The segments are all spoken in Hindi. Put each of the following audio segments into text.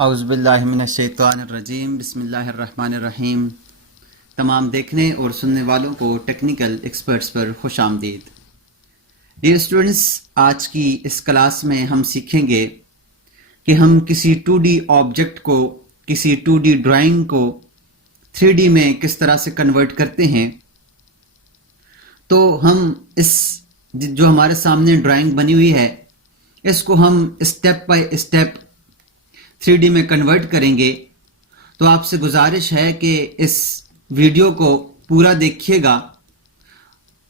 औज़ुबिल्लाहिमिनश्शैतानिर्रजीम बिस्मिल्लाहिर्रहमानिर्रहीम। तमाम देखने और सुनने वालों को टेक्निकल एक्सपर्ट्स पर खुश आमदीद। डियर स्टूडेंट्स, आज की इस क्लास में हम सीखेंगे कि हम किसी 2D ऑब्जेक्ट को, किसी 2D ड्राइंग को 3D में किस तरह से कन्वर्ट करते हैं। तो हम इस जो हमारे सामने ड्राइंग बनी हुई है, इसको हम स्टेप बाय स्टेप 3D में कन्वर्ट करेंगे। तो आपसे गुजारिश है कि इस वीडियो को पूरा देखिएगा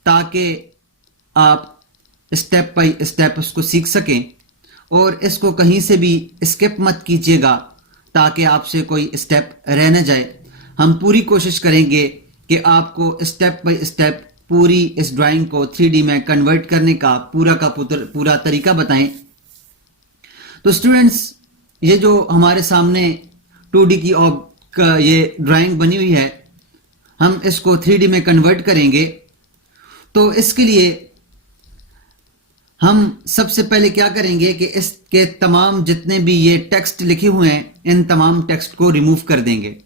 ताकि आप स्टेप बाय स्टेप उसको सीख सकें और इसको कहीं से भी स्किप मत कीजिएगा ताकि आपसे कोई स्टेप रह न जाए। हम पूरी कोशिश करेंगे कि आपको स्टेप बाय स्टेप पूरी इस ड्राइंग को 3D में कन्वर्ट करने का पूरा तरीका बताएं। तो स्टूडेंट्स, ये जो हमारे सामने 2D की ये ड्राइंग बनी हुई है, हम इसको 3D में कन्वर्ट करेंगे। तो इसके लिए हम सबसे पहले क्या करेंगे कि इसके तमाम जितने भी ये टेक्स्ट लिखे हुए हैं, इन तमाम टेक्स्ट को रिमूव कर देंगे।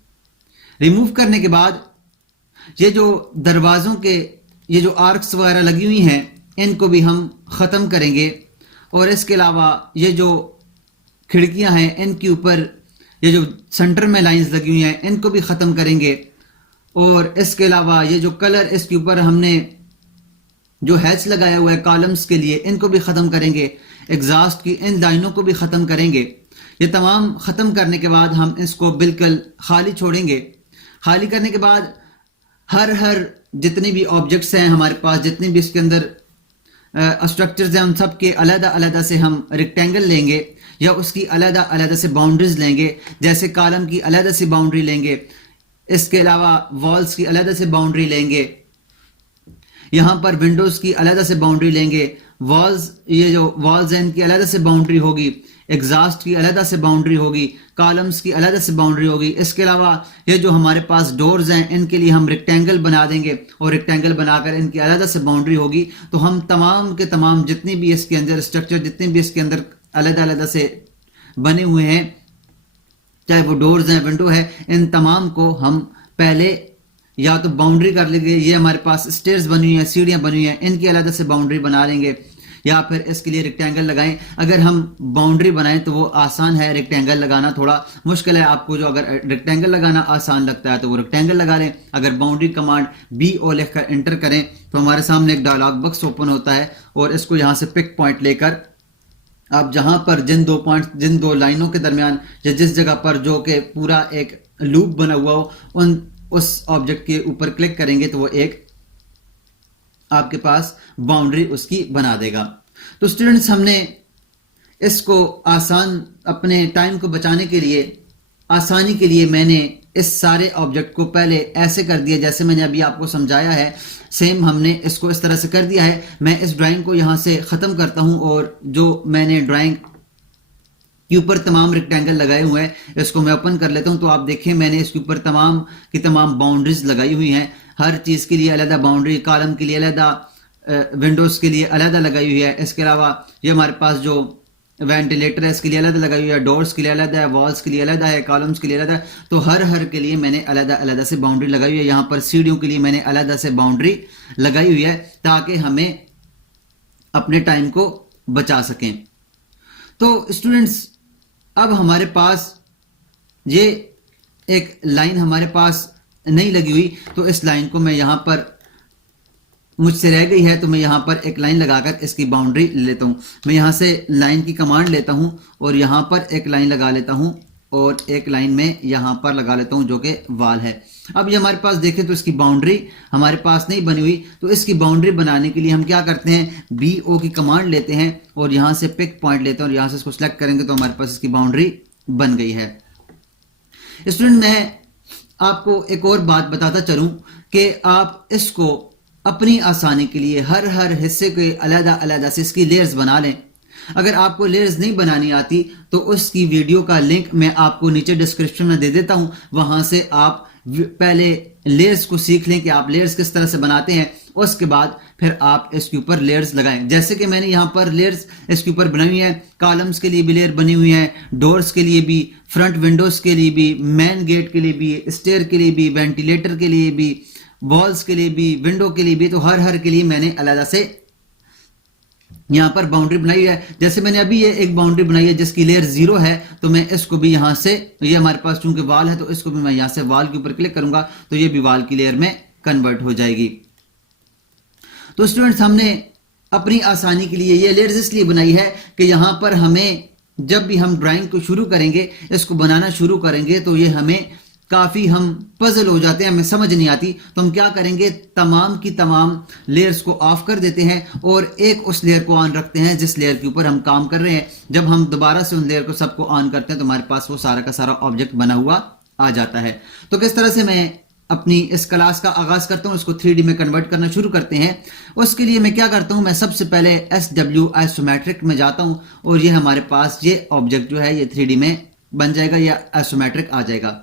रिमूव करने के बाद ये जो दरवाज़ों के ये जो आर्क्स वगैरह लगी हुई हैं, इनको भी हम ख़त्म करेंगे। और इसके अलावा ये जो खिड़कियां हैं, इनके ऊपर ये जो सेंटर में लाइंस लगी हुई हैं, इनको भी ख़त्म करेंगे। और इसके अलावा ये जो कलर इसके ऊपर हमने जो हैच लगाया हुआ है कॉलम्स के लिए, इनको भी ख़त्म करेंगे। एग्जॉस्ट की इन लाइनों को भी ख़त्म करेंगे। ये तमाम ख़त्म करने के बाद हम इसको बिल्कुल खाली छोड़ेंगे। खाली करने के बाद हर जितने भी ऑब्जेक्ट्स हैं हमारे पास, जितने भी इसके अंदर स्ट्रक्चर्स हैं, उन सब के अलग-अलग से हम रेक्टेंगल लेंगे या उसकी अलग-अलग से बाउंड्रीज लेंगे। जैसे कॉलम की अलग से बाउंड्री लेंगे, इसके अलावा वॉल्स की अलग से बाउंड्री लेंगे, यहाँ पर विंडोज की अलग से बाउंड्री लेंगे। वॉल्स, ये जो वॉल्स हैं इनकी अलग से बाउंड्री होगी, एग्जॉस्ट की अलग से बाउंड्री होगी, कॉलम्स की अलग से बाउंड्री होगी। इसके अलावा ये जो हमारे पास डोर्स हैं, इनके लिए हम रेक्टेंगल बना देंगे और रेक्टेंगल बनाकर इनकी अलग से बाउंड्री होगी। तो हम तमाम के तमाम जितने भी इसके अंदर स्ट्रक्चर, जितने भी इसके अंदर अलग से बने हुए हैं, चाहे वो डोर्स हैं, विंडो है, इन तमाम को हम पहले या तो बाउंड्री कर लेंगे। ये हमारे पास स्टेयर्स बनी हुई हैं, सीढ़ियां बनी हुई हैं, इनकी अलग से बाउंड्री बना लेंगे, या फिर इसके लिए रेक्टेंगल लगाएं। अगर हम बाउंड्री बनाएं तो वो आसान है, रेक्टेंगल लगाना थोड़ा मुश्किल है। आपको जो अगर रेक्टेंगल लगाना आसान लगता है तो वो रेक्टेंगल लगा लें। अगर बाउंड्री कमांड BO लिखकर एंटर करें तो हमारे सामने एक डायलॉग बॉक्स ओपन होता है और इसको यहाँ से पिक पॉइंट लेकर आप जहां पर जिन दो लाइनों के दरमियान या जिस जगह पर जो कि पूरा एक लूप बना हुआ हो, उस ऑब्जेक्ट के ऊपर क्लिक करेंगे तो वो एक आपके पास बाउंड्री उसकी बना देगा। तो स्टूडेंट्स, हमने इसको आसान, अपने टाइम को बचाने के लिए, आसानी के लिए मैंने इस सारे ऑब्जेक्ट को पहले ऐसे कर दिया जैसे मैंने अभी आपको समझाया है। सेम हमने इसको इस तरह से कर दिया है। मैं इस ड्राइंग को यहाँ से ख़त्म करता हूँ और जो मैंने ड्राइंग के ऊपर तमाम रेक्टेंगल लगाए हुए हैं, इसको मैं ओपन कर लेता हूँ। तो आप देखें, मैंने इसके ऊपर तमाम की तमाम बाउंड्रीज लगाई हुई हैं। हर चीज़ के लिए अलग बाउंड्री, कॉलम के लिए अलग, विंडोज़ के लिए अलग लगाई हुई है। इसके अलावा ये हमारे पास जो वेंटिलेटर है, इसके लिए अलग लगाई हुई है, डोर्स के लिए अलग है, वॉल्स के लिए अलग है, कॉलम्स के लिए अलग है। तो हर के लिए मैंने अलग से बाउंड्री लगाई हुई है। यहाँ पर सीढ़ियों के लिए मैंने अलग से बाउंड्री लगाई हुई है ताकि हमें अपने टाइम को बचा सकें। तो स्टूडेंट्स, अब हमारे पास ये एक लाइन हमारे पास नहीं लगी हुई, तो इस लाइन को मैं यहाँ पर, मुझसे रह गई है तो मैं यहाँ पर एक लाइन लगाकर इसकी बाउंड्री ले लेता हूँ। मैं यहाँ से लाइन की कमांड लेता हूँ और यहाँ पर एक लाइन लगा लेता हूँ और एक लाइन में यहाँ पर लगा लेता हूँ जो कि वाल है। अब ये हमारे पास देखें तो इसकी बाउंड्री हमारे पास नहीं बनी हुई। तो इसकी बाउंड्री बनाने के लिए हम क्या करते हैं, BO की कमांड लेते हैं और यहाँ से पिक पॉइंट लेते हैं और यहाँ से इसको सिलेक्ट करेंगे तो हमारे पास इसकी बाउंड्री बन गई है। स्टूडेंट, मैं आपको एक और बात बताता चलूँ कि आप इसको अपनी आसानी के लिए हर हिस्से के अलग से इसकी लेयर्स बना लें। अगर आपको लेयर्स नहीं बनानी आती तो उसकी वीडियो का लिंक मैं आपको नीचे डिस्क्रिप्शन में दे देता हूं। वहां से आप पहले लेयर्स को सीख लें कि आप लेयर्स किस तरह से बनाते हैं उसके बाद फिर आप इसके ऊपर लेयर्स लगाएं। जैसे कि मैंने यहाँ पर लेयर्स इसके ऊपर बनाई हुई है, कॉलम्स के लिए भी लेयर बनी हुई है, डोर्स के लिए भी, फ्रंट विंडोज के लिए भी, मेन गेट के लिए भी, स्टेयर के लिए भी, वेंटिलेटर के लिए भी, वॉल्स के लिए भी, विंडो के लिए भी, तो हर के लिए मैंने अलग से यहाँ पर बाउंड्री बनाई है। जैसे मैंने अभी ये एक बाउंड्री बनाई है जिसकी लेयर 0 है, तो मैं इसको भी यहाँ से, ये हमारे पास चूंकि वॉल है तो इसको भी मैं यहाँ से वॉल के ऊपर क्लिक करूंगा तो ये भी वॉल की लेयर में कन्वर्ट हो जाएगी। तो स्टूडेंट्स, हमने अपनी आसानी के लिए ये लेयर्स इसलिए बनाई है कि यहाँ पर हमें जब भी हम ड्राइंग को शुरू करेंगे, इसको बनाना शुरू करेंगे, तो ये हमें काफ़ी हम पजल हो जाते हैं, हमें समझ नहीं आती। तो हम क्या करेंगे, तमाम की तमाम लेयर्स को ऑफ कर देते हैं और एक उस लेयर को ऑन रखते हैं जिस लेयर के ऊपर हम काम कर रहे हैं। जब हम दोबारा से उन लेयर को सबको ऑन करते हैं तो हमारे पास वो सारा का सारा ऑब्जेक्ट बना हुआ आ जाता है। तो किस तरह से मैं अपनी इस क्लास का आगाज करता हूँ, इसको 3D में कन्वर्ट करना शुरू करते हैं। उसके लिए मैं क्या करता हूँ, मैं सबसे पहले SW आइसोमेट्रिक में जाता हूँ और ये हमारे पास ये ऑब्जेक्ट जो है ये 3D में बन जाएगा या आइसोमेट्रिक आ जाएगा।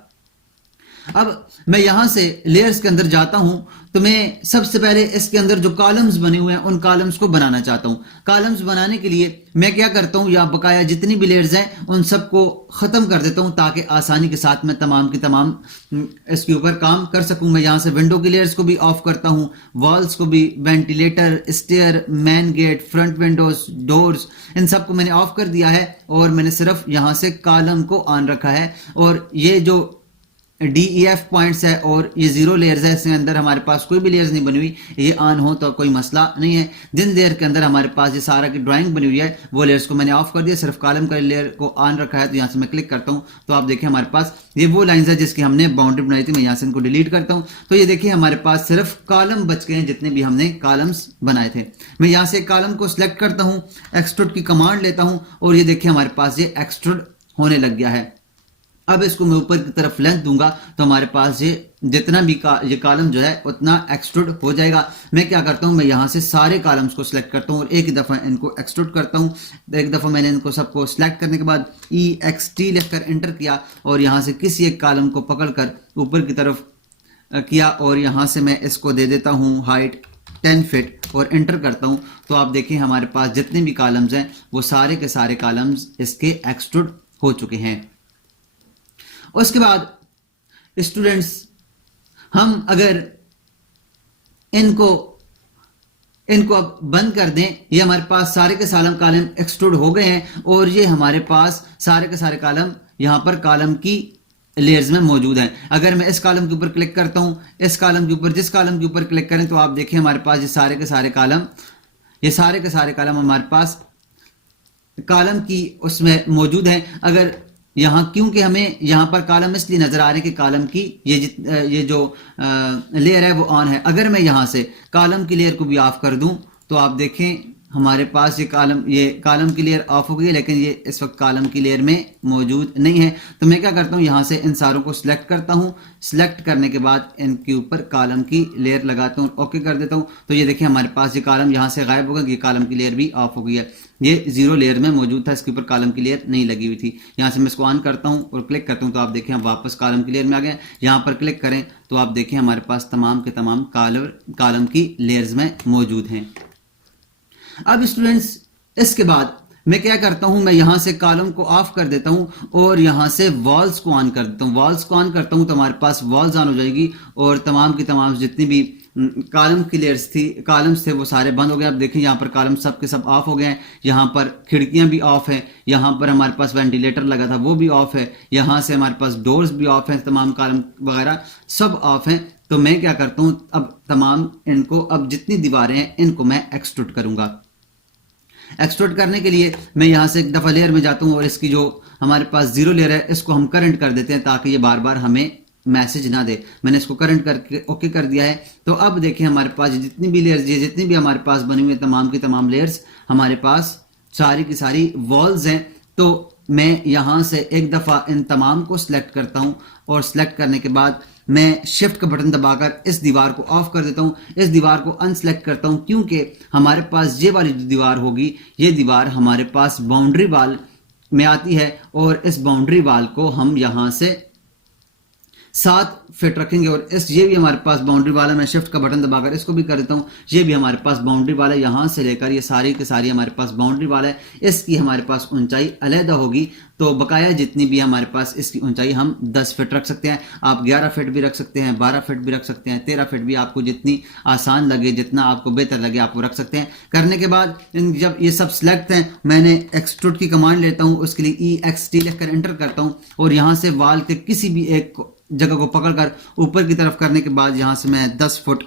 अब मैं यहां से लेयर्स के अंदर जाता हूं तो मैं सबसे पहले इसके अंदर जो कॉलम्स बने हुए हैं उन कॉलम्स को बनाना चाहता हूं। कॉलम्स बनाने के लिए मैं क्या करता हूं, या बकाया जितनी भी लेयर्स हैं उन सबको खत्म कर देता हूं ताकि आसानी के साथ मैं तमाम की तमाम इसके ऊपर काम कर सकूं। मैं यहां से विंडो की लेयर्स को भी ऑफ करता हूं, वॉल्स को भी, ventilator, stair, main gate, front windows, doors, इन सबको मैंने ऑफ कर दिया है और मैंने सिर्फ यहां से कॉलम को ऑन रखा है। और ये जो DEF पॉइंट्स है और ये 0 लेयर्स है, इसके अंदर हमारे पास कोई भी लेयर्स नहीं बनी हुई, ये ऑन हो तो कोई मसला नहीं है। जिन लेयर के अंदर हमारे पास ये सारा की ड्राइंग बनी हुई है वो लेयर्स को मैंने ऑफ कर दिया, सिर्फ कॉलम का लेयर को ऑन रखा है। तो यहाँ से मैं क्लिक करता हूँ तो आप देखिए हमारे पास ये वो लाइन्स है जिसकी हमने बाउंड्री बनाई थी। मैं यहाँ से इनको डिलीट करता हूँ तो ये देखिए हमारे पास सिर्फ कॉलम बच गए हैं जितने भी हमने कॉलम्स बनाए थे। मैं यहाँ से कॉलम को सिलेक्ट करता हूँ, एक्सट्रूड की कमांड लेता हूँ और ये देखिए हमारे पास ये एक्सट्रूड होने लग गया है। अब इसको मैं ऊपर की तरफ लेंथ दूंगा तो हमारे पास ये जितना भी ये कॉलम जो है उतना एक्सट्रूड हो जाएगा। मैं क्या करता हूं, मैं यहां से सारे कॉलम्स को सिलेक्ट करता हूं और एक ही दफा इनको एक्सट्रूड करता हूं। एक दफा मैंने इनको सबको सिलेक्ट करने के बाद EXT लिखकर एंटर किया और यहां से किसी एक कॉलम को पकड़कर ऊपर की तरफ किया और यहां से मैं इसको दे देता हूं हाइट 10 फीट और एंटर करता हूं। तो आप देखें हमारे पास जितने भी कॉलम्स हैं वो सारे के सारे कॉलम्स इसके एक्सट्रूड हो चुके हैं। उसके बाद स्टूडेंट्स, हम अगर इनको अब बंद कर दें, ये हमारे पास सारे के सारे कॉलम एक्सट्रूड हो गए हैं और ये हमारे पास सारे के सारे कॉलम यहाँ पर कॉलम की लेयर्स में मौजूद हैं। अगर मैं इस कॉलम के ऊपर क्लिक करता हूँ, इस कॉलम के ऊपर, जिस कॉलम के ऊपर क्लिक करें तो आप देखें हमारे पास ये सारे के सारे कॉलम, ये सारे के सारे कॉलम हमारे पास कॉलम की उसमें मौजूद हैं। अगर यहाँ, क्योंकि हमें यहाँ पर कॉलम इसलिए नजर आ रहे हैं कि कॉलम की ये जो लेयर है वो ऑन है। अगर मैं यहाँ से कॉलम की लेयर को भी ऑफ कर दूं तो आप देखें हमारे पास ये कॉलम की लेयर ऑफ हो गई है, लेकिन ये इस वक्त कॉलम की लेयर में मौजूद नहीं है। तो मैं क्या करता हूँ, यहाँ से इन सारों को सिलेक्ट करता हूँ, सिलेक्ट करने के बाद इनके ऊपर कॉलम की लेयर लगाता हूँ, ओके कर देता हूँ। तो ये देखिए हमारे पास ये कॉलम यहाँ से गायब हो गया, ये कॉलम की लेयर भी ऑफ हो गई है। ये 0 लेयर में मौजूद था, इसके ऊपर कॉलम की लेयर नहीं लगी हुई थी। यहाँ से मैं इसको ऑन करता हूँ और क्लिक करता हूँ तो आप देखें हम वापस कॉलम की लेयर में आ गए। यहाँ पर क्लिक करें तो आप देखें हमारे पास तमाम के तमाम कॉलम की लेयर्स में मौजूद हैं। अब स्टूडेंट्स, इसके बाद मैं क्या करता हूं, मैं यहां से कॉलम को ऑफ कर देता हूं और यहां से वॉल्स को ऑन कर देता हूं। वॉल्स को ऑन करता हूं तो हमारे पास वॉल्स ऑन हो जाएगी और तमाम की तमाम जितनी भी कॉलम की लेयर्स थी, कॉलम्स थे, वो सारे बंद हो गए। अब देखें यहाँ पर कॉलम सब के सब ऑफ हो गए हैं। यहाँ पर खिड़कियां भी ऑफ है, यहाँ पर हमारे पास वेंटिलेटर लगा था वो भी ऑफ है, यहाँ से हमारे पास डोर्स भी ऑफ हैं, तमाम कॉलम वगैरह सब ऑफ हैं। तो मैं क्या करता हूँ, अब तमाम इनको, अब जितनी दीवारें हैं इनको मैं एक्सट्रूड करूंगा। एक्सट्रूड करने के लिए मैं यहाँ से एक दफ़ा लेयर में जाता हूँ और इसकी जो हमारे पास 0 लेयर है इसको हम करंट कर देते हैं ताकि ये बार बार हमें मैसेज ना दे। मैंने इसको करंट करके ओके कर दिया है। तो अब देखें हमारे पास जितनी भी लेयर्स, ये जितनी भी हमारे पास बनी हुई तमाम की तमाम लेयर्स हमारे पास सारी की सारी वॉल्स हैं। तो मैं यहाँ से एक दफ़ा इन तमाम को सिलेक्ट करता हूँ और सिलेक्ट करने के बाद मैं शिफ्ट का बटन दबाकर इस दीवार को ऑफ कर देता हूँ, इस दीवार को अनसेलेक्ट करता हूँ, क्योंकि हमारे पास ये वाली जो दीवार होगी ये दीवार हमारे पास बाउंड्री वाल में आती है और इस बाउंड्री वाल को हम यहाँ से 7 फीट रखेंगे और ये भी हमारे पास बाउंड्री वाला, मैं शिफ्ट का बटन दबाकर इसको भी कर देता हूँ, ये भी हमारे पास बाउंड्री वाला है। यहाँ से लेकर ये सारी की सारी हमारे पास बाउंड्री वाला है। इसकी हमारे पास ऊंचाई अलहदा होगी, तो बकाया जितनी भी हमारे पास इसकी ऊंचाई हम 10 फीट रख सकते हैं। आप 11 फीट भी रख सकते हैं, 12 फीट भी रख सकते हैं, 13 फीट भी, आपको जितनी आसान लगे, जितना आपको बेहतर लगे आप वो रख सकते हैं। करने के बाद जब ये सब सिलेक्ट हैं, मैंने एक्सट्रूड की कमांड लेता हूँ, उसके लिए EXT लिखकर एंटर करता हूँ और यहाँ से वाल के किसी भी एक जगह को पकड़कर ऊपर की तरफ करने के बाद यहाँ से मैं 10 फुट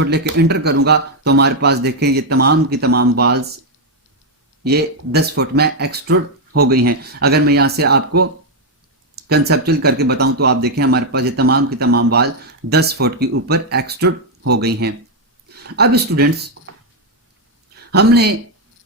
लेके एंटर करूंगा, तो हमारे पास देखें ये तमाम की तमाम वाल्स ये 10 फुट में एक्सट्रूड हो गई हैं। अगर मैं यहाँ से आपको कंसेप्चुअल करके बताऊं तो आप देखें हमारे पास ये तमाम की तमाम वाल 10 फुट के ऊपर एक्सट्रूड हो गई हैं। अब स्टूडेंट्स, हमने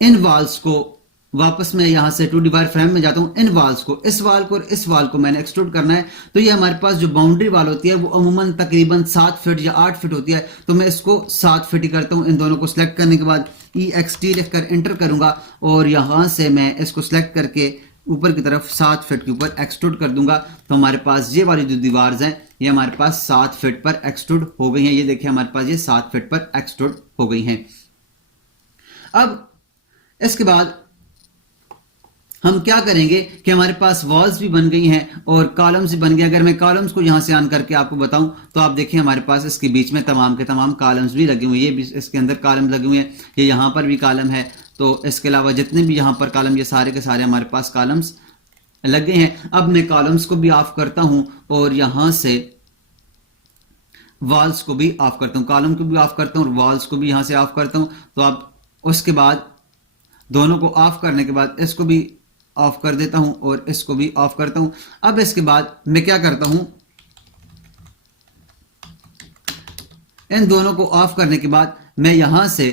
इन वाल्स को वापस में यहां से 2D वायर फ्रेम में जाता हूं, इन वाल्स को, इस वाल को और इस वाल को मैंने एक्सट्रूड करना है। तो ये हमारे पास जो बाउंड्री वाल होती है वो अमूमन तकरीबन 7 फीट या 8 फीट होती है, तो मैं इसको 7 फीट ही करता हूं। इन दोनों को सिलेक्ट करने के बाद EXT लिखकर एंटर करूंगा और यहां से मैं इसको सिलेक्ट करके ऊपर की तरफ 7 फीट के ऊपर एक्सट्रूड कर दूंगा। तो हमारे पास ये वाली जो दीवार हैं ये हमारे पास 7 फीट पर एक्सट्रूड हो गई हैं। ये देखिए हमारे पास ये 7 फीट पर एक्सट्रूड हो गई हैं। अब इसके बाद हम क्या करेंगे कि हमारे पास वॉल्स भी बन गई हैं और कॉलम्स भी बन गए। अगर मैं कॉलम्स को यहां से ऑन करके आपको बताऊं तो आप देखिए हमारे पास इसके बीच में तमाम के तमाम कॉलम्स भी लगे हुए हैं। ये भी इसके अंदर कॉलम लगे हुए हैं, ये यहाँ पर भी कॉलम है। तो इसके अलावा जितने भी यहाँ पर कॉलम, ये सारे के सारे हमारे पास कॉलम्स लग गए हैं। अब मैं कॉलम्स को भी ऑफ करता हूं और यहां से वॉल्स को भी ऑफ करता हूं, कॉलम को भी ऑफ करता हूं और वॉल्स को भी यहां से ऑफ करता हूं। तो अब उसके बाद दोनों को ऑफ करने के बाद इसको भी ऑफ कर देता हूं और इसको भी ऑफ करता हूं। अब इसके बाद मैं क्या करता हूं, इन दोनों को ऑफ करने के बाद मैं यहां से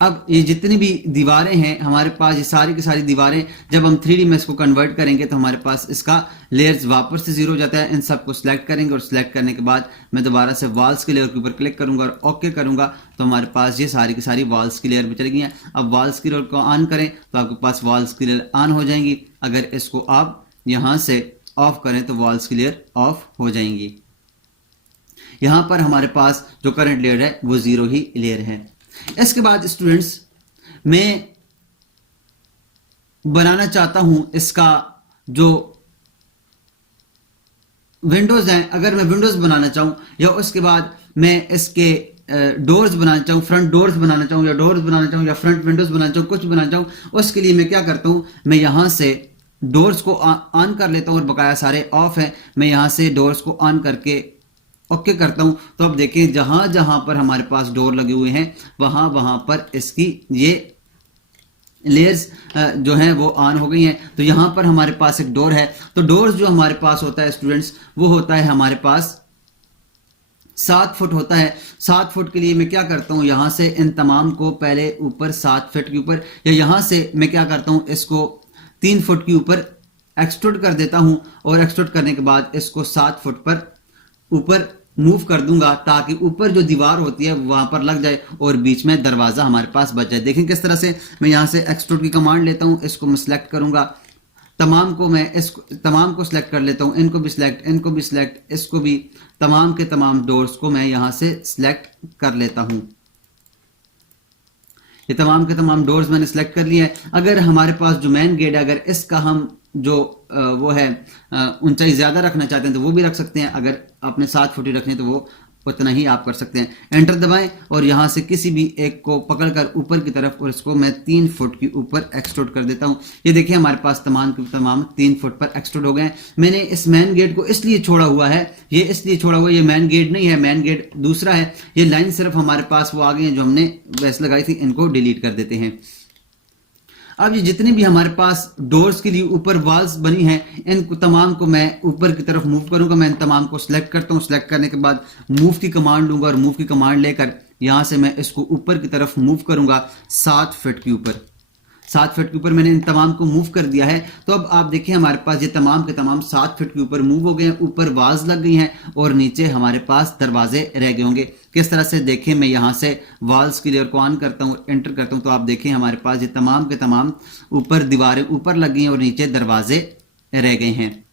अब ये जितनी भी दीवारें हैं हमारे पास, ये सारी की सारी दीवारें जब हम 3D में इसको कन्वर्ट करेंगे तो हमारे पास इसका लेयर्स वापस से 0 हो जाता है। इन सबको सिलेक्ट करेंगे और सिलेक्ट करने के बाद मैं दोबारा से वॉल्स के लेयर के ऊपर क्लिक करूंगा और ओके करूंगा, तो हमारे पास ये सारी की सारी वॉल्स की लेयर भी चली गई हैं। अब वॉल्स की लेयर को ऑन करें तो आपके पास वॉल्स की लेयर ऑन हो जाएंगी। अगर इसको आप यहां से ऑफ करें तो वॉल्स की लेयर ऑफ हो जाएंगी। यहां पर हमारे पास जो करंट लेयर है वो 0 ही लेयर है। इसके बाद स्टूडेंट्स, मैं बनाना चाहता हूं इसका जो विंडोज हैं, अगर मैं विंडोज बनाना चाहूं या उसके बाद मैं इसके डोर्स बनाना चाहूं, फ्रंट डोर्स बनाना चाहूं या डोर्स बनाना चाहूं या फ्रंट विंडोज बनाना चाहूं, कुछ बनाना चाहूं, उसके लिए मैं क्या करता हूं, मैं यहां से डोर्स को ऑन कर लेता हूं और बकाया सारे ऑफ है। मैं यहां से डोर्स को ऑन करके ओके करता हूं, तो अब देखिए जहां जहां पर हमारे पास डोर लगे हुए हैं वहां वहां पर इसकी ये लेयर्स जो हैं वो ऑन हो गई हैं। तो यहां पर हमारे पास एक डोर है, तो डोर्स जो हमारे पास होता है स्टूडेंट्स वो होता है हमारे पास 7 फुट होता है। 7 फुट के लिए मैं क्या करता हूं, यहां से इन तमाम को पहले ऊपर 7 फीट के ऊपर, या यहां से मैं क्या करता हूं इसको 3 फुट के ऊपर एक्सट्रूड कर देता हूं और एक्सट्रूड करने के बाद इसको 7 फुट पर ऊपर मूव कर दूंगा ताकि ऊपर जो दीवार होती है वहां पर लग जाए और बीच में दरवाजा हमारे पास बच जाए। देखें किस तरह से मैं यहां से एक्सट्रूड की कमांड लेता हूं, इसको मैं सिलेक्ट करूंगा, तमाम को मैं इसको तमाम को सिलेक्ट कर लेता हूं, इनको भी सिलेक्ट, इनको भी सिलेक्ट, इसको भी, तमाम के तमाम डोर्स को मैं यहां से सिलेक्ट कर लेता हूं। ये तमाम के तमाम डोर्स मैंने सिलेक्ट कर लिए हैं। अगर हमारे पास जो मेन गेट है, अगर इसका हम जो वो है ऊंचाई ज्यादा रखना चाहते हैं तो वो भी रख सकते हैं। अगर आपने 7 फुट ही रखने तो वो उतना ही आप कर सकते हैं। एंटर दबाएं और यहां से किसी भी एक को पकड़कर ऊपर की तरफ और इसको मैं 3 फुट के ऊपर एक्सट्रूड कर देता हूं। ये देखिए हमारे पास तमाम के तमाम 3 फुट पर एक्सट्रूड हो गए हैं। मैंने इस मेन गेट को इसलिए छोड़ा हुआ है, ये इसलिए छोड़ा हुआ है, ये मेन गेट नहीं है, मेन गेट दूसरा है। ये लाइन सिर्फ हमारे पास वो आ गई है जो हमने वैसे लगाई थी, इनको डिलीट कर देते हैं। अब ये जितनी भी हमारे पास डोर्स के लिए ऊपर वॉल्स बनी हैं इन तमाम को मैं ऊपर की तरफ मूव करूंगा। मैं इन तमाम को सिलेक्ट करता हूं, सिलेक्ट करने के बाद मूव की कमांड लूंगा और मूव की कमांड लेकर यहां से मैं इसको ऊपर की तरफ मूव करूंगा 7 फीट के ऊपर। 7 फीट के ऊपर मैंने इन तमाम को मूव कर दिया है। तो अब आप देखिए हमारे पास ये तमाम के तमाम 7 फीट के ऊपर मूव हो गए हैं, ऊपर वाल्स लग गई हैं और नीचे हमारे पास दरवाजे रह गए होंगे। किस तरह से देखें, मैं यहां से वॉल्स की लेयर को ऑन करता हूं, एंटर करता हूं, तो आप देखें हमारे पास ये तमाम के तमाम ऊपर दीवारें ऊपर लग गई हैं और नीचे दरवाजे रह गए हैं।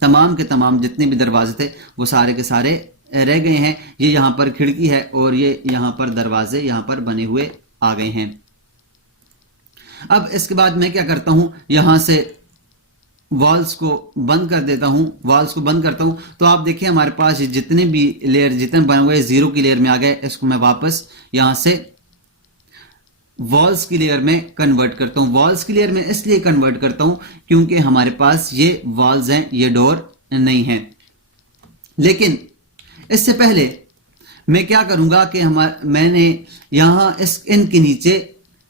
तमाम के तमाम जितने भी दरवाजे थे वो सारे के सारे रह गए हैं। ये यहाँ पर खिड़की है और ये यहाँ पर दरवाजे यहाँ पर बने हुए आ गए हैं। अब इसके बाद मैं क्या करता हूँ, यहाँ से वॉल्स को बंद कर देता हूँ। वॉल्स को बंद करता हूँ तो आप देखिए हमारे पास जितने भी लेयर जितने बने हुए जीरो की लेयर में आ गए। इसको मैं वापस यहाँ से वॉल्स की लेयर में कन्वर्ट करता हूँ। वॉल्स की लेयर में इसलिए कन्वर्ट करता हूँ क्योंकि हमारे पास ये वॉल्स हैं, ये डोर नहीं है। लेकिन इससे पहले मैं क्या करूंगा कि मैंने यहाँ इस इनके नीचे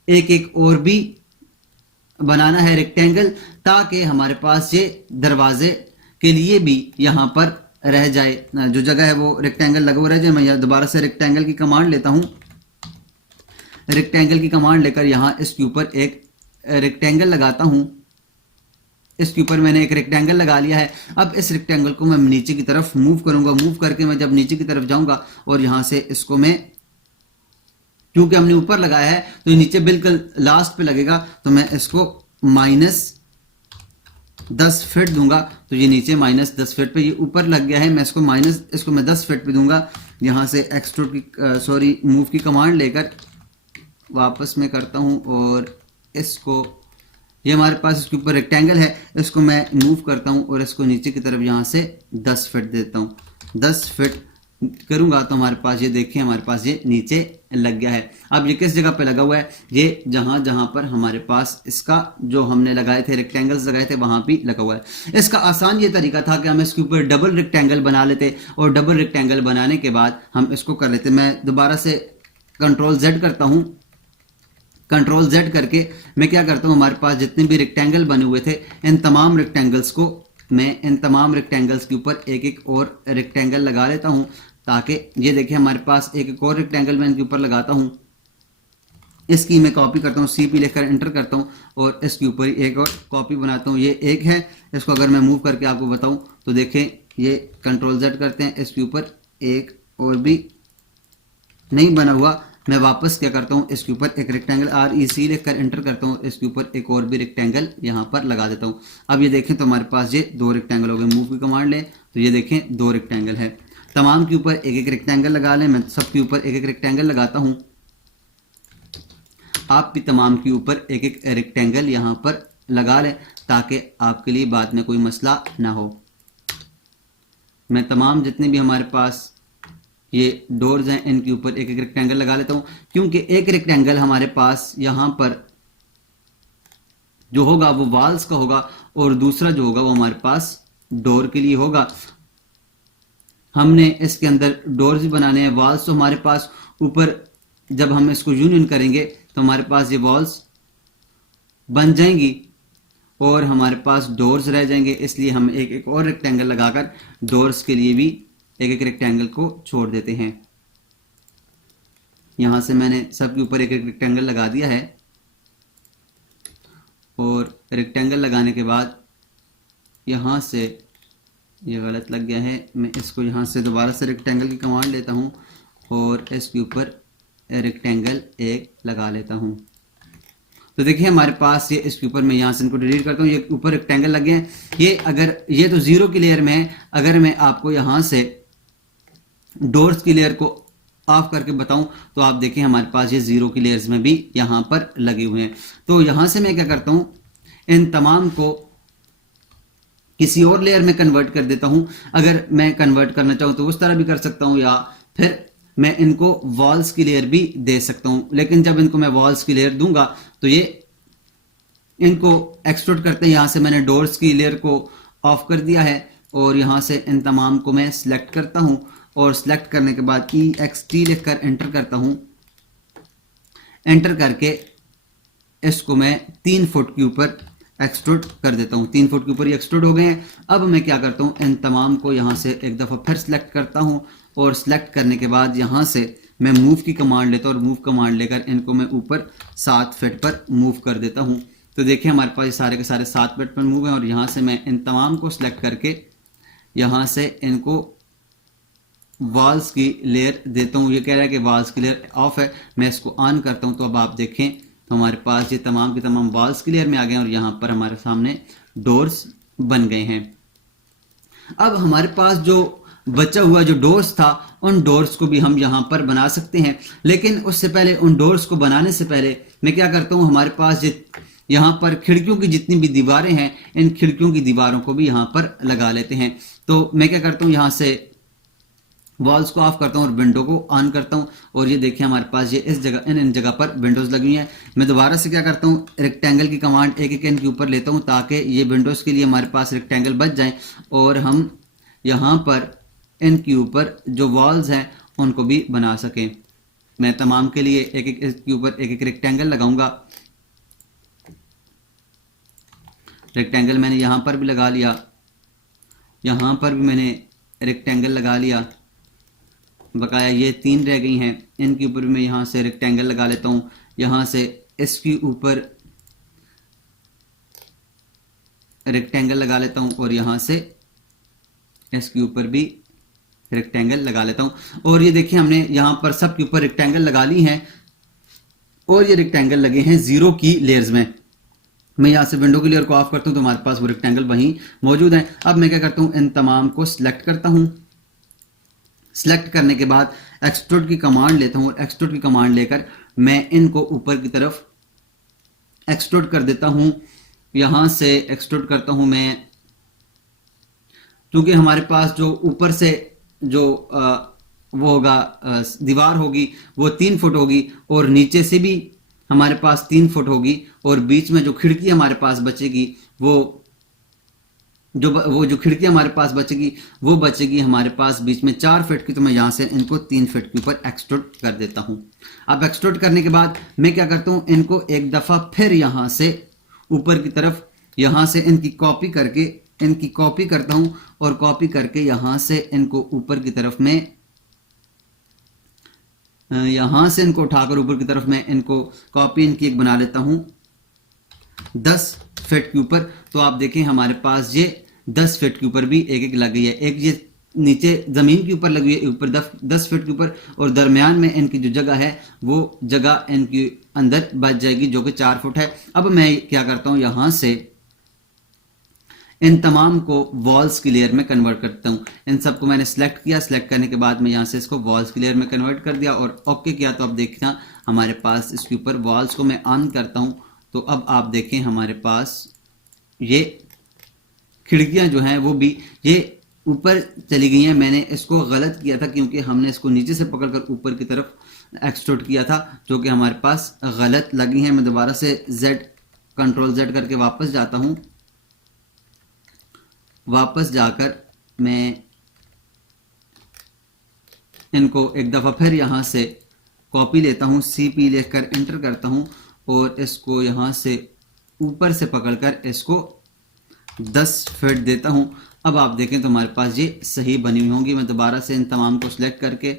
एक एक और भी बनाना है रेक्टेंगल, ताकि हमारे पास ये दरवाजे के लिए भी यहाँ पर रह जाए, जो जगह है वो रेक्टेंगल लगा हुआ रह जाए। मैं दोबारा से रेक्टेंगल की कमांड लेता हूँ। रेक्टेंगल की कमांड लेकर यहाँ इसके ऊपर एक रेक्टेंगल लगाता हूँ। इसके ऊपर मैंने एक रेक्टेंगल लगा लिया है। अब इस रेक्टेंगल को मैं नीचे की तरफ मूव करूंगा। मूव करके मैं जब नीचे की तरफ जाऊंगा और यहाँ से इसको मैं, क्योंकि हमने ऊपर लगाया है तो नीचे बिल्कुल लास्ट पे लगेगा, तो मैं इसको -10 फीट दूंगा। तो ये नीचे -10 फीट पे, ये ऊपर लग गया है। मैं इसको मैं 10 फीट पे दूंगा। यहाँ से एक्सट्रूड की मूव की कमांड लेकर वापस मैं करता हूँ और इसको, ये हमारे पास इसके ऊपर रेक्टेंगल है, इसको मैं मूव करता हूँ और इसको नीचे की तरफ यहाँ से 10 फीट देता हूँ। 10 फीट करूंगा तो हमारे पास ये देखिए हमारे पास ये नीचे लग गया है। अब ये किस जगह पे लगा हुआ है, ये जहां जहां पर हमारे पास इसका जो हमने लगाए थे रेक्टेंगल्स लगाए थे वहां भी लगा हुआ है। इसका आसान ये तरीका था कि हम इसके ऊपर डबल रेक्टेंगल बना लेते और डबल रेक्टेंगल बनाने के बाद हम इसको कर लेते। मैं दोबारा से Ctrl+Z करता हूँ। Ctrl+Z करके मैं क्या करता हूँ, हमारे पास जितने भी रेक्टेंगल बने हुए थे इन तमाम रेक्टेंगल्स को मैं इन तमाम रेक्टेंगल्स के ऊपर एक एक और रेक्टेंगल लगा लेता हूँ, ताकि ये देखिए हमारे पास एक एक और रेक्टेंगल मैं इनके ऊपर लगाता हूँ। इसकी मैं कॉपी करता हूँ, CP लेकर एंटर करता हूँ और इसके ऊपर एक और कॉपी बनाता हूँ। ये एक है, इसको अगर मैं मूव करके आपको बताऊँ तो देखें ये Ctrl+Z करते हैं, इसके ऊपर एक और भी नहीं बना हुआ। मैं वापस क्या करता हूँ, इसके ऊपर एक रेक्टेंगल REC लेकर एंटर करता हूँ, इसके ऊपर एक और भी रेक्टेंगल यहाँ पर लगा देता हूँ। अब ये देखें तो हमारे पास ये 2 रेक्टेंगल हो गए। मूव की कमांड लें तो ये देखें 2 रेक्टेंगल है। तमाम के ऊपर एक एक रेक्टेंगल लगा लें। मैं सबके ऊपर एक एक रेक्टेंगल लगाता हूँ। आप भी तमाम के ऊपर एक एक रेक्टेंगल यहाँ पर लगा लें ताकि आपके लिए बाद में कोई मसला ना हो। मैं तमाम जितने भी हमारे पास ये डोर्स हैं इनके ऊपर एक एक रेक्टेंगल लगा लेता हूँ, क्योंकि एक रेक्टेंगल हमारे पास यहाँ पर जो होगा वो वॉल्स का होगा और दूसरा जो होगा वो हमारे पास डोर के लिए होगा। हमने इसके अंदर डोर्स भी बनाने हैं। वॉल्स तो हमारे पास ऊपर जब हम इसको यूनियन करेंगे तो हमारे पास ये वॉल्स बन जाएंगी और हमारे पास डोर्स रह जाएंगे। इसलिए हम एक एक और रेक्टेंगल लगाकर डोर्स के लिए भी एक एक रेक्टेंगल को छोड़ देते हैं। यहां से मैंने सबके ऊपर एक एक रेक्टेंगल लगा दिया है और रेक्टेंगल लगाने के बाद यहां से ये गलत लग गया है, मैं इसको यहां से दोबारा से रेक्टेंगल की कमांड लेता हूं और इसके ऊपर रेक्टेंगल एक लगा लेता हूं। तो देखिए हमारे पास ये इसके ऊपर मैं यहाँ से इनको डिलीट करता हूँ। ये ऊपर रेक्टेंगल लगे हैं। ये अगर ये तो 0 की लेयर में है, अगर मैं आपको यहाँ से डोर्स की लेयर को ऑफ करके बताऊं तो आप देखें हमारे पास ये 0 की लेयर्स में भी यहाँ पर लगे हुए हैं। तो यहाँ से मैं क्या करता हूँ, इन तमाम को किसी और लेयर में कन्वर्ट कर देता हूँ। अगर मैं कन्वर्ट करना चाहूँ तो उस तरह भी कर सकता हूँ, या फिर मैं इनको वॉल्स की लेयर भी दे सकता हूँ। लेकिन जब इनको मैं वॉल्स की लेयर दूंगा तो ये इनको एक्सट्रूड करते हैं। यहाँ से मैंने डोर्स की लेयर को ऑफ कर दिया है और यहाँ से इन तमाम को मैं सिलेक्ट करता हूँ और सिलेक्ट करने के बाद EXT लिखकर एंटर करता हूँ। एंटर करके इसको मैं 3 फुट के ऊपर एक्सट्रूड कर देता हूँ। 3 फुट के ऊपर ये एक्सट्रूड हो गए हैं। अब मैं क्या करता हूँ, इन तमाम को यहाँ से एक दफ़ा फिर सिलेक्ट करता हूँ और सिलेक्ट करने के बाद यहाँ से मैं मूव की कमांड लेता हूँ और मूव कमांड लेकर इनको मैं ऊपर 7 फीट पर मूव कर देता हूँ। तो देखिए हमारे पास ये सारे के सारे 7 फीट पर मूव हैं और यहाँ से मैं इन तमाम को सिलेक्ट करके यहाँ से इनको वॉल्स की लेयर देता हूँ। ये कह रहा है कि वॉल्स की लेयर ऑफ है, मैं इसको ऑन करता हूँ तो अब आप देखें तो हमारे पास ये तमाम के तमाम वॉल्स क्लियर में आ गए हैं और यहाँ पर हमारे सामने डोर्स बन गए हैं। अब हमारे पास जो बचा हुआ जो डोर्स था उन डोर्स को भी हम यहाँ पर बना सकते हैं, लेकिन उससे पहले उन डोर्स को बनाने से पहले मैं क्या करता हूँ, हमारे पास यहाँ पर खिड़कियों की जितनी भी दीवारें हैं इन खिड़कियों की दीवारों को भी यहाँ पर लगा लेते हैं। तो मैं क्या करता हूँ, यहाँ से वॉल्स को ऑफ करता हूँ और विंडो को ऑन करता हूँ और ये देखिए हमारे पास ये इस जगह इन जगह पर विंडोज लगी हुई हैं। मैं दोबारा से क्या करता हूँ, रेक्टेंगल की कमांड एक एक इनके ऊपर लेता हूँ ताकि ये विंडोज के लिए हमारे पास रेक्टेंगल बच जाए और हम यहाँ पर इनके ऊपर जो वॉल्स हैं उनको भी बना सकें। मैं तमाम के लिए एक एक इसके ऊपर एक एक रेक्टेंगल लगाऊंगा। रेक्टेंगल मैंने यहाँ पर भी लगा लिया, यहाँ पर भी मैंने रेक्टेंगल लगा लिया। बकाया ये 3 रह गई हैं, इनके ऊपर मैं यहाँ से रेक्टेंगल लगा लेता हूँ। यहाँ से इसके ऊपर रेक्टेंगल लगा लेता हूँ और यहाँ से इसके ऊपर भी रेक्टेंगल लगा लेता हूँ। और ये देखिए हमने यहाँ पर सब के ऊपर रेक्टेंगल लगा ली हैं और ये रेक्टेंगल लगे हैं 0 की लेयर्स में। मैं यहाँ से विंडो की लेयर को ऑफ करता हूँ तो हमारे पास वो रेक्टेंगल वहीं मौजूद हैं। अब मैं क्या करता हूँ, इन तमाम को सिलेक्ट करता हूँ। सिलेक्ट करने के बाद एक्सट्रूड की कमांड लेता हूँ और एक्सट्रूड की कमांड लेकर मैं इनको ऊपर की तरफ एक्सट्रूड कर देता हूँ। यहाँ से एक्सट्रूड करता हूँ मैं, क्योंकि हमारे पास जो ऊपर से जो वो होगा दीवार होगी वो 3 फुट होगी और नीचे से भी हमारे पास 3 फुट होगी और बीच में जो खिड़की हमारे पास बचेगी वो जो खिड़की हमारे पास बचेगी बचेगी हमारे पास बीच में 4 फीट की। तो मैं यहाँ से इनको 3 फीट के ऊपर एक्सट्रूड कर देता हूँ। अब एक्सट्रूड करने के बाद मैं क्या करता हूँ, इनको एक दफ़ा फिर यहाँ से ऊपर की तरफ यहाँ से इनकी कॉपी करता हूँ और कॉपी करके यहाँ से इनको ऊपर की तरफ में यहाँ से इनको उठाकर ऊपर की तरफ मैं इनको कॉपी इनकी एक बना लेता हूँ 10 फीट के ऊपर। तो आप देखें हमारे पास ये 10 फीट के ऊपर भी एक एक लग गई है। एक ये नीचे जमीन के ऊपर लगी हुई है ऊपर 10 फीट के ऊपर और दरमियान में इनकी जो जगह है वो जगह इनकी अंदर बच जाएगी जो कि 4 फुट है। अब मैं क्या करता हूँ, यहाँ से इन तमाम को वॉल्स की लेयर में कन्वर्ट करता हूँ। इन सबको मैंने सेलेक्ट किया, सेलेक्ट करने के बाद मैं यहाँ से इसको वॉल्स की लेयर में कन्वर्ट कर दिया और ओके किया। तो अब देखना हमारे पास इसके ऊपर वॉल्स को मैं ऑन करता हूँ तो अब आप देखें हमारे पास ये खिड़कियाँ जो हैं वो भी ये ऊपर चली गई हैं। मैंने इसको गलत किया था क्योंकि हमने इसको नीचे से पकड़कर ऊपर की तरफ एक्सट्रूड किया था जो कि हमारे पास गलत लगी हैं। मैं दोबारा से कंट्रोल Z करके वापस जाता हूँ। वापस जाकर मैं इनको एक दफ़ा फिर यहाँ से कॉपी लेता हूँ, CP लेकर एंटर करता हूँ और इसको यहाँ से ऊपर से पकड़कर इसको 10 फीट देता हूँ। अब आप देखें तो हमारे पास ये सही बनी हुई होंगी। मैं दोबारा से इन तमाम को सिलेक्ट करके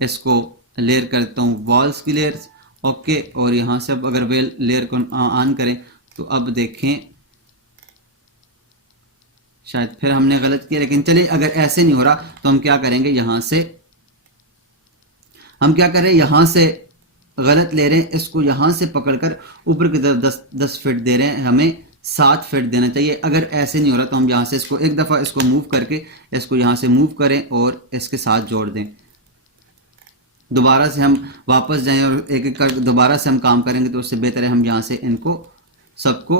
इसको लेयर करता हूँ वॉल्स की लेयर, ओके। और यहाँ से अब अगर वे लेयर को ऑन करें तो अब देखें शायद फिर हमने गलत किया, लेकिन चलिए अगर ऐसे नहीं हो रहा तो हम क्या करेंगे, यहाँ से हम क्या करें, यहाँ से गलत ले रहे हैं, इसको यहाँ से पकड़कर ऊपर की तरफ 10 फीट दे रहे हैं, हमें 7 फीट देना चाहिए। अगर ऐसे नहीं हो रहा तो हम यहाँ से इसको एक दफ़ा इसको मूव करके इसको यहाँ से मूव करें और इसके साथ जोड़ दें। दोबारा से हम वापस जाएं और एक एक कर दोबारा से हम काम करेंगे तो उससे बेहतर है हम यहाँ से इनको सबको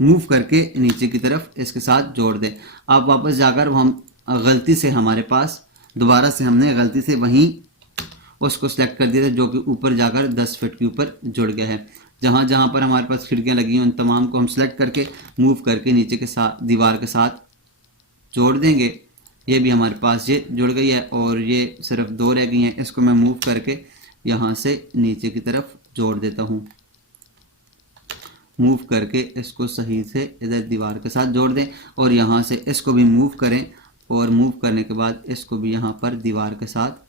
मूव करके नीचे की तरफ इसके साथ जोड़ दें। आप वापस जाकर हम गलती से हमारे पास दोबारा से हमने गलती से वहीं उसको सिलेक्ट कर दिया था जो कि ऊपर जाकर 10 फीट के ऊपर जुड़ गया है। जहाँ जहाँ पर हमारे पास खिड़कियाँ लगी हैं उन तमाम को हम सिलेक्ट करके मूव करके नीचे के साथ दीवार के साथ जोड़ देंगे। ये भी हमारे पास ये जुड़ गई है और ये सिर्फ 2 रह गई हैं। इसको मैं मूव करके यहाँ से नीचे की तरफ जोड़ देता हूँ। मूव करके इसको सही से इधर दीवार के साथ जोड़ दें और यहाँ से इसको भी मूव करें और मूव करने के बाद इसको भी यहाँ पर दीवार के साथ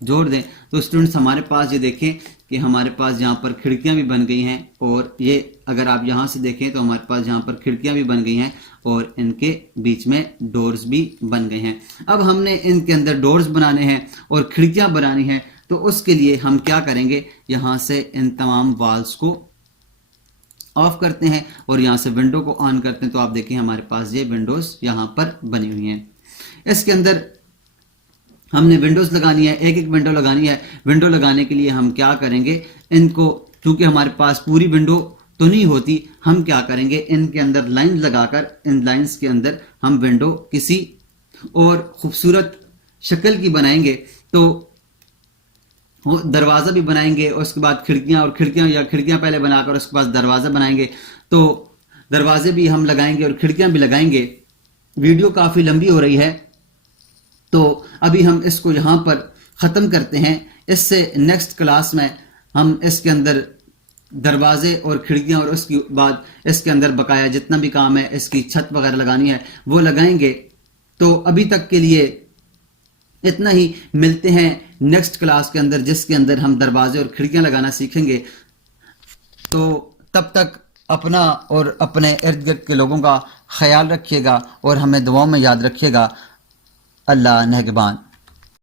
जोड़ दें। तो स्टूडेंट्स हमारे पास ये देखें कि हमारे पास यहाँ पर खिड़कियाँ भी बन गई हैं और ये अगर आप यहाँ से देखें तो हमारे पास यहाँ पर खिड़कियाँ भी बन गई हैं और इनके बीच में डोर्स भी बन गए हैं। अब हमने इनके अंदर डोर्स बनाने हैं और खिड़कियाँ बनानी हैं तो उसके लिए हम क्या करेंगे, यहाँ से इन तमाम वाल्स को ऑफ करते हैं और यहाँ से विंडो को ऑन करते हैं। तो आप देखिए हमारे पास ये विंडोज़ यहाँ पर बनी हुई हैं। इसके अंदर हमने विंडोज़ लगानी है, एक एक विंडो लगानी है। विंडो लगाने के लिए हम क्या करेंगे, इनको क्योंकि हमारे पास पूरी विंडो तो नहीं होती, हम क्या करेंगे, इनके अंदर लाइन लगाकर इन लाइंस के अंदर हम विंडो किसी और खूबसूरत शक्ल की बनाएंगे। तो दरवाज़ा भी बनाएंगे और उसके बाद खिड़कियाँ, और खिड़कियाँ पहले बनाकर उसके बाद दरवाज़ा बनाएंगे। तो दरवाजे भी हम लगाएंगे और खिड़कियाँ भी लगाएंगे। वीडियो काफ़ी लंबी हो रही है, तो अभी हम इसको यहाँ पर ख़त्म करते हैं। इससे नेक्स्ट क्लास में हम इसके अंदर दरवाजे और खिड़कियाँ और उसके बाद इसके अंदर बकाया जितना भी काम है, इसकी छत वगैरह लगानी है, वो लगाएंगे। तो अभी तक के लिए इतना ही। मिलते हैं नेक्स्ट क्लास के अंदर, जिसके अंदर हम दरवाजे और खिड़कियाँ लगाना सीखेंगे। तो तब तक अपना और अपने इर्द गिर्द के लोगों का ख्याल रखिएगा और हमें दुआओं में याद रखिएगा। अल्लाह नेहगबान।